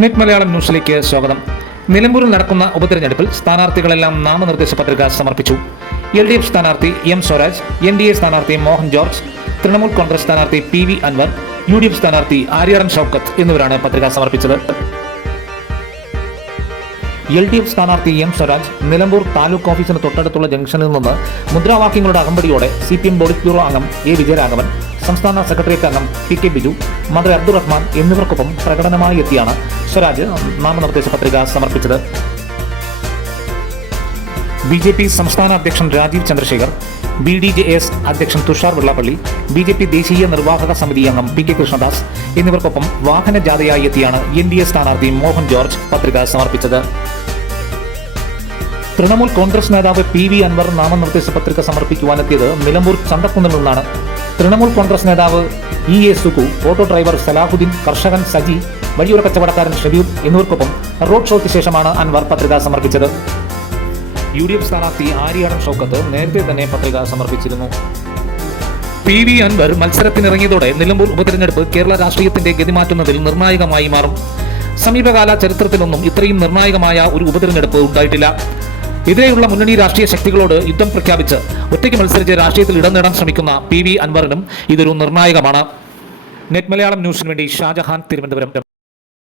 Net Malayalam ന്യൂസിലേക്ക് സ്വാഗതം. നിലമ്പൂരിൽ നടക്കുന്ന ഉപതെരഞ്ഞെടുപ്പിൽ സ്ഥാനാർത്ഥികളെല്ലാം നാമനിർദ്ദേശ പത്രിക സമർപ്പിച്ചു. എൽ ഡി എഫ് സ്ഥാനാർത്ഥി M Swaraj N D A സ്ഥാനാർത്ഥി മോഹൻ ജോർജ് തൃണമൂൽ കോൺഗ്രസ് സ്ഥാനാർത്ഥി P V Anvar U D F സ്ഥാനാർത്ഥി ആര്യാടൻ ഷൌക്കത്ത് എന്നിവരാണ് പത്രിക സമർപ്പിച്ചത്. എൽ ഡി എഫ് സ്ഥാനാർത്ഥി എം സ്വരാജ് നിലമ്പൂർ താലൂക്ക് ഓഫീസിന് തൊട്ടടുത്തുള്ള ജംഗ്ഷനിൽ നിന്ന് മുദ്രാവാക്യങ്ങളുടെ അകമ്പടിയോടെ C P M polit bureau അംഗം എ വിജയരാഘവൻ സംസ്ഥാന സെക്രട്ടറി അംഗം പി കെ ബിജു മന്ത്രി അബ്ദുറഹ്മാൻ എന്നിവർക്കൊപ്പം പ്രകടനമായി എത്തിയാണ് സ്വരാജ് നാമനിർദ്ദേശ പത്രിക സമർപ്പിച്ചത്. ബി ജെ പി സംസ്ഥാന അധ്യക്ഷൻ Rajeev Chandrasekhar B D J S അധ്യക്ഷൻ Thushar Vellappally B J P ദേശീയ നിർവാഹക സമിതി അംഗം പി കെ കൃഷ്ണദാസ് എന്നിവർക്കൊപ്പം വാഹന ജാഥയായി എത്തിയാണ് എൻ ഡി എ സ്ഥാനാർത്ഥി മോഹൻ ജോർജ് പത്രിക സമർപ്പിച്ചത്. തൃണമൂൽ കോൺഗ്രസ് നേതാവ് പി വി അൻവർ നാമനിർദ്ദേശ പത്രിക സമർപ്പിക്കുവാനെത്തിയത് നിലമ്പൂർ ചന്തക്കുന്നിൽ നിന്നാണ്. തൃണമൂൽ കോൺഗ്രസ് നേതാവ് E A Sukhu auto driver Salahuddin കർഷകൻ സജി വഴിയോര കച്ചവടക്കാരൻ ഷബീർ എന്നിവർക്കൊപ്പം റോഡ് ഷോയ്ക്ക് ശേഷമാണ് അൻവർ പത്രിക സമർപ്പിച്ചത്. യു ഡി എഫ് സ്ഥാനാർത്ഥി ആര്യാടൻ ഷൗക്കത്ത് നേരത്തെ തന്നെ പത്രിക സമർപ്പിച്ചിരുന്നു. പി വി അൻവർ മത്സരത്തിനിറങ്ങിയതോടെ നിലമ്പൂർ ഉപതെരഞ്ഞെടുപ്പ് കേരള രാഷ്ട്രീയത്തിന്റെ ഗതിമാറ്റുന്നതിൽ നിർണായകമായി മാറും. സമീപകാല ചരിത്രത്തിലൊന്നും ഇത്രയും നിർണായകമായ ഒരു ഉപതെരഞ്ഞെടുപ്പ് ഉണ്ടായിട്ടില്ല. എതിരെയുള്ള മുന്നണി രാഷ്ട്രീയ ശക്തികളോട് യുദ്ധം പ്രഖ്യാപിച്ച് ഒറ്റയ്ക്ക് മത്സരിച്ച് രാഷ്ട്രീയത്തിൽ ഇടം നേടാൻ ശ്രമിക്കുന്ന പി വി അൻവറിനും ഇതൊരു നിർണായകമാണ്. നെറ്റ് മലയാളം ന്യൂസിന് വേണ്ടി ഷാജഹാൻ തിരുവനന്തപുരം.